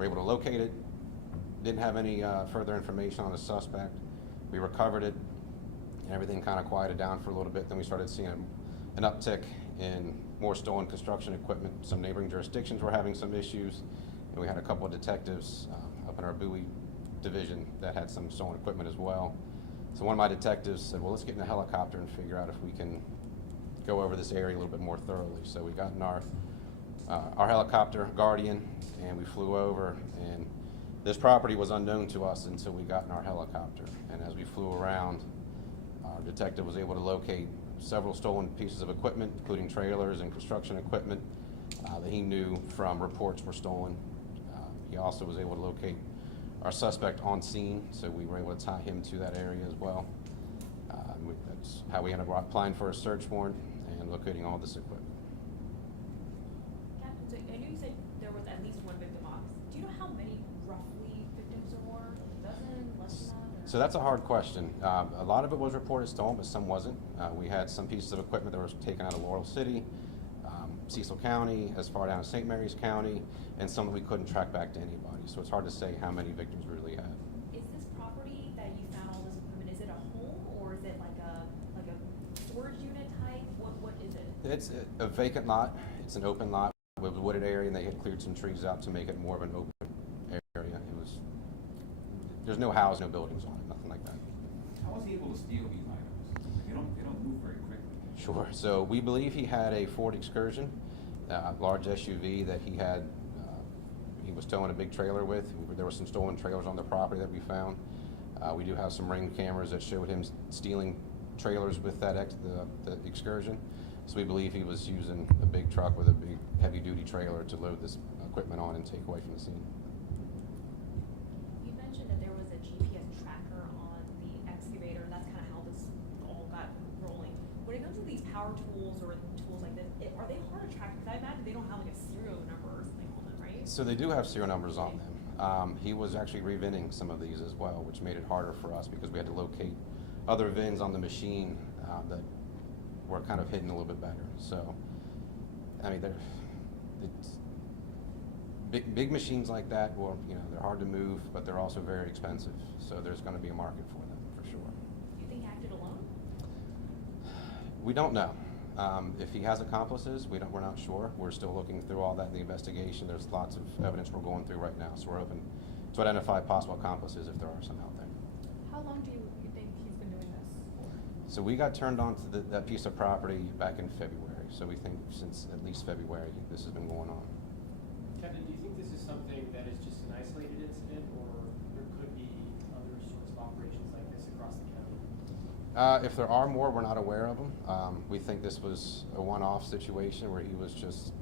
were able to locate it. Didn't have any further information on the suspect. We recovered it, and everything kind of quieted down for a little bit. Then we started seeing an uptick in more stolen construction equipment. Some neighboring jurisdictions were having some issues, and we had a couple of detectives up in our Bowie division that had some stolen equipment as well. So one of my detectives said, well, let's get in a helicopter and figure out if we can go over this area a little bit more thoroughly. So we got in our helicopter, Guardian, and we flew over, and this property was unknown to us until we got in our helicopter. And as we flew around, our detective was able to locate several stolen pieces of equipment, including trailers and construction equipment that he knew from reports were stolen. He also was able to locate our suspect on scene, so we were able to tie him to that area as well. That's how we ended up applying for a search warrant and locating all this equipment. Captain, so I know you said there was at least one victim off. Do you know how many roughly victims there were? A dozen, less than that? Or? So that's a hard question. A lot of it was reported stolen, but some wasn't. We had some pieces of equipment that was taken out of Laurel City, Cecil County, as far down as St. Mary's County, and some that we couldn't track back to anybody. So it's hard to say how many victims we really had. Is this property that you found all this equipment, is it a home or is it like a storage unit type? What is it? It's a vacant lot. It's an open lot with a wooded area, and they had cleared some trees out to make it more of an open area. There's no house, no buildings on it, nothing like that. How was he able to steal these items? They don't move very quickly. Sure. So we believe he had a Ford Excursion, a large SUV that he had. He was towing a big trailer with. There were some stolen trailers on the property that we found. We do have some ring cameras that showed him stealing trailers with that the Excursion. So we believe he was using a big truck with a big heavy-duty trailer to load this equipment on and take away from the scene. You mentioned that there was a GPS tracker on the excavator, and that's kind of how this all got rolling. When it comes to these power tools or tools like this, are they hard to track? Because I imagine they don't have like a serial number or something on them, right? So they do have serial numbers on them. He was actually revinning some of these as well, which made it harder for us because we had to locate other VINs on the machine that were kind of hidden a little bit better. So, I mean, it's big machines like that. Well, they're hard to move, but they're also very expensive. So there's going to be a market for them for sure. Do you think he acted alone? We don't know. If he has accomplices, we're not sure. We're still looking through all that in the investigation. There's lots of evidence we're going through right now, so we're hoping to identify possible accomplices if there are some out there. How long do you think he's been doing this for? So we got turned on to that piece of property back in February. So we think since at least February this has been going on. Captain, do you think this is something that is just an isolated incident, or there could be other sorts of operations like this across the county? If there are more, we're not aware of them. We think this was a one-off situation where he was just,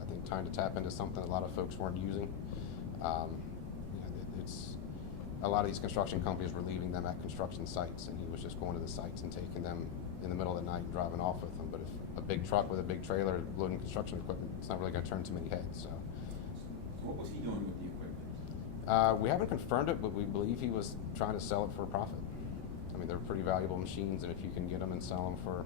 I think, trying to tap into something a lot of folks weren't using. It's a lot of these construction companies were leaving them at construction sites, and he was just going to the sites and taking them in the middle of the night and driving off with them. But if a big truck with a big trailer loading construction equipment, it's not really going to turn too many heads. So. What was he doing with the equipment? We haven't confirmed it, but we believe he was trying to sell it for a profit. I mean, they're pretty valuable machines, and if you can get them and sell them for,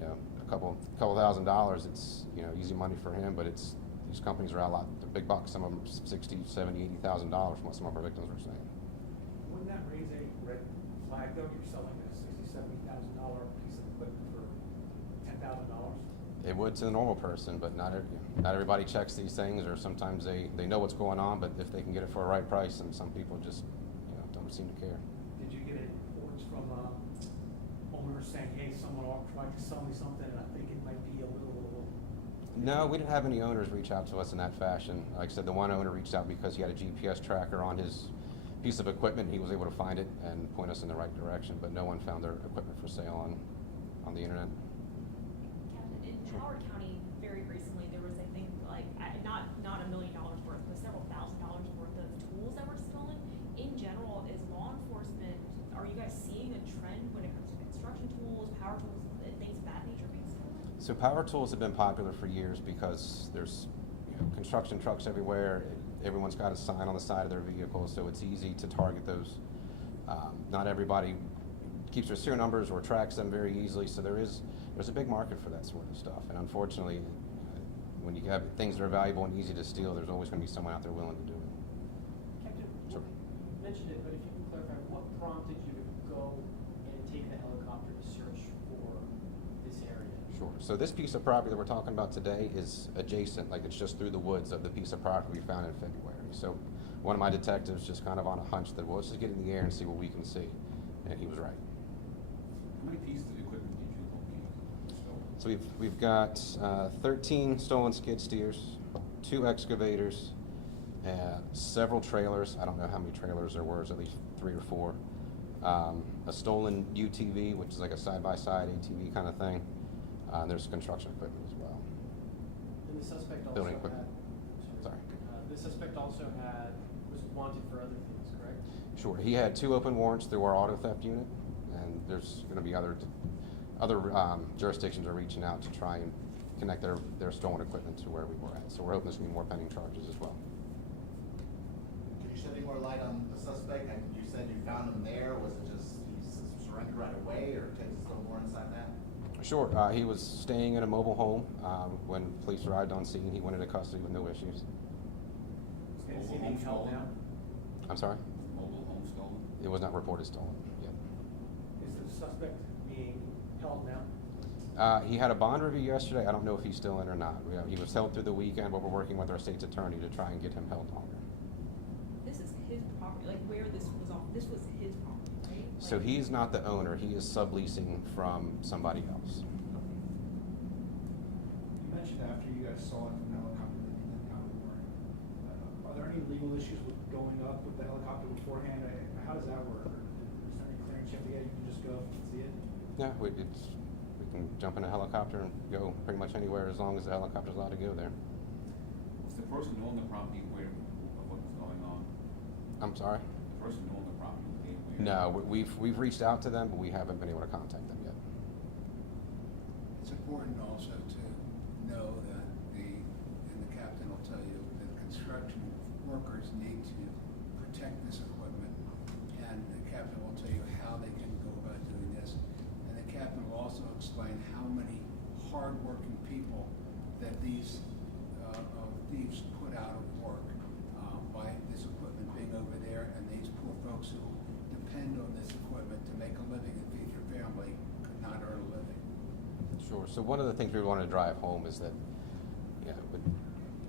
a couple $1,000s, it's easy money for him. But these companies are out a lot. They're big bucks. Some of them $60,000, $70,000, $80,000 from what some of our victims are saying. Wouldn't that raise a red flag though? You're selling a $60,000, $70,000 piece of equipment for $10,000. It would to the normal person, but not everybody checks these things, or sometimes they know what's going on, but if they can get it for a right price, and some people just don't seem to care. Did you get any reports from owners saying, hey, someone tried to sell me something and I think it might be a little... No, we didn't have any owners reach out to us in that fashion. Like I said, the one owner reached out because he had a GPS tracker on his piece of equipment. He was able to find it and point us in the right direction, but no one found their equipment for sale on the internet. Captain, in Howard County, very recently, there was, I think, not $1 million worth, but several $1,000s worth of tools that were stolen. In general, is law enforcement, are you guys seeing a trend when it comes to construction tools, power tools, things of that nature being stolen? So power tools have been popular for years because there's construction trucks everywhere. Everyone's got a sign on the side of their vehicle, so it's easy to target those. Not everybody keeps their serial numbers or tracks them very easily, so there's a big market for that sort of stuff. And unfortunately, when you have things that are valuable and easy to steal, there's always going to be someone out there willing to do it. Sure. You mentioned it, but if you can clarify, what prompted you to go and take the helicopter to search for this area? Sure. So this piece of property that we're talking about today is adjacent, like it's just through the woods of the piece of property we found in February. So one of my detectives just kind of on a hunch that, well, let's just get in the air and see what we can see. And he was right. How many pieces of equipment did you locate stolen? So we've got 13 stolen skid steers, 2 excavators, several trailers. I don't know how many trailers there were, at least 3 or 4. A stolen UTV, which is like a side-by-side ATV kind of thing. There's construction equipment as well. And the suspect also Building had, equipment. Sorry. The suspect also was wanted for other things, correct? Sure. He had 2 open warrants through our auto theft unit, and there's going to be other jurisdictions are reaching out to try and connect their stolen equipment to where we were at. So we're hoping there's going to be more pending charges as well. Can you shed any more light on the suspect? And you said you found him there. Was it just he surrendered right away, or is there still more inside that? Sure. He was staying in a mobile home. When police arrived on scene, he went into custody with no issues. And is he Mobile being home held stolen? now? I'm sorry? Mobile home stolen? It was not reported stolen yet. Is the suspect being held now? He had a bond review yesterday. I don't know if he's still in or not. He was held through the weekend, but we're working with our state's attorney to try and get him held longer. This is his property, like where this was off, this was his property, right? So Like- he's not the owner. He is subleasing from somebody else. You mentioned after you guys saw it from the helicopter that you didn't have a warrant. Are there any legal issues with going up with the helicopter beforehand? How does that work? Or is there any clearance you have to get? You can just go up and see it? Yeah, we can jump in a helicopter and go pretty much anywhere as long as the helicopter's allowed to go there. Was the person who owned the property aware of what was going on? I'm sorry? The person who owned the property, was they aware? No, we've reached out to them, but we haven't been able to contact them yet. It's important also to know that and the captain will tell you, that construction workers need to protect this equipment, and the captain will tell you how they can go about doing this. And the captain will also explain how many hard-working people that these thieves put out of work by this equipment being over there, and these poor folks who depend on this equipment to make a living and feed their family could not earn a living. Sure. So one of the things we wanted to drive home is that, you know,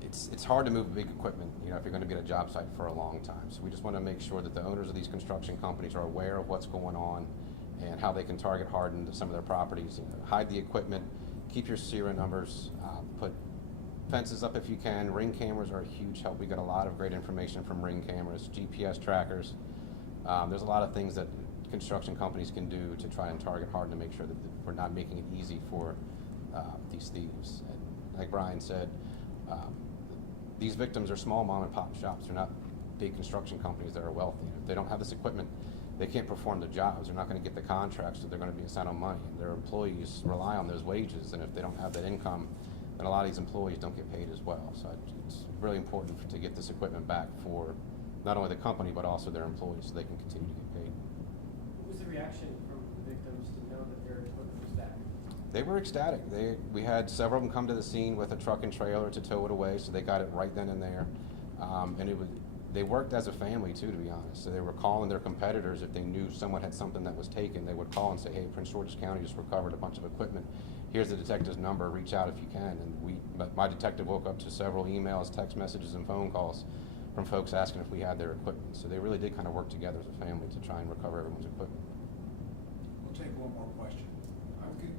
it's hard to move big equipment, you know, if you're going to be at a job site for a long time. So we just want to make sure that the owners of these construction companies are aware of what's going on and how they can target harden some of their properties. You know, hide the equipment, keep your serial numbers, put fences up if you can. Ring cameras are a huge help. We got a lot of great information from ring cameras, GPS trackers. There's a lot of things that construction companies can do to try and target hard to make sure that we're not making it easy for these thieves. And like Brian said, these victims are small mom and pop shops. They're not big construction companies that are wealthy. If they don't have this equipment, they can't perform the jobs. They're not going to get the contracts, so they're going to be sent on money. Their employees rely on those wages, and if they don't have that income, then a lot of these employees don't get paid as well. So it's really important to get this equipment back for not only the company, but also their employees, so they can continue to get paid. What was the reaction from the victims to know that their equipment was back? They were ecstatic. We had several of them come to the scene with a truck and trailer to tow it away, so they got it right then and there. They worked as a family too, to be honest. So they were calling their competitors if they knew someone had something that was taken. They would call and say, "Hey, Prince George's County just recovered a bunch of equipment. Here's the detective's number. Reach out if you can." And my detective woke up to several emails, text messages, and phone calls from folks asking if we had their equipment. So they really did kind of work together as a family to try and recover everyone's equipment. We'll take one more question.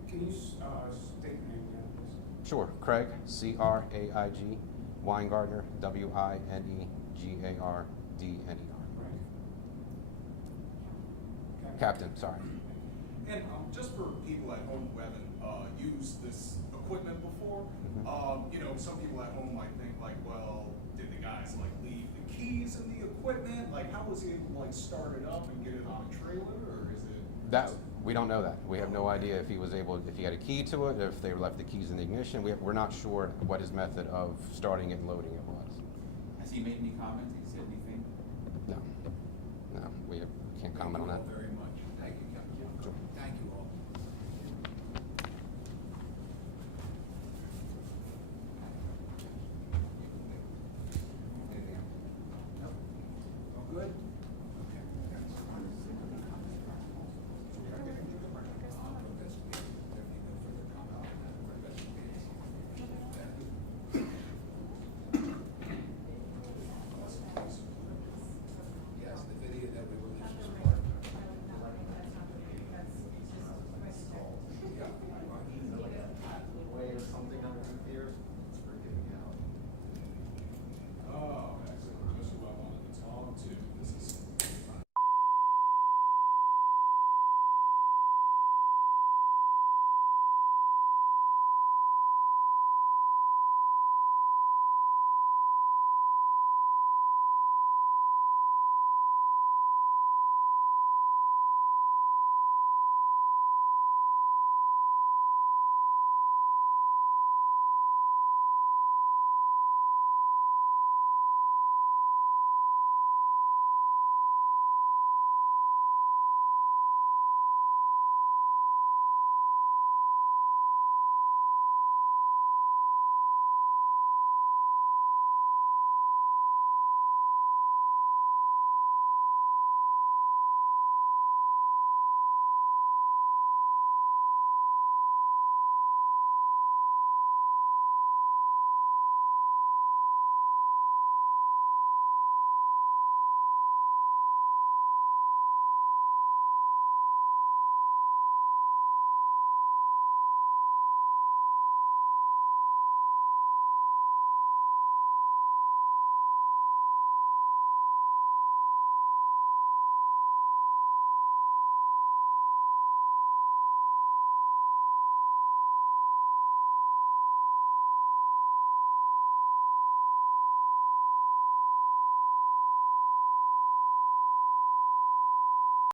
Can you state your name again, please? Sure. Craig, C-R-A-I-G, Weingartner, W-I-N-E-G-A-R-D-N-E-R. Right. Captain, sorry. And just for people at home who haven't used this equipment before, you know, some people at home might think like, well, did the guys like leave the keys in the equipment? Like, how was he able to like start it up and get it on a trailer, or is it? That we don't know that. We have no idea if he was able, if he had a key to it, if they left the keys in the ignition. We're not sure what his method of starting it and loading it was. Has he made any comments? Has he said anything? No, we can't comment on that. Thank you all very much. Thank you, Captain. Sure. Thank you all. Good.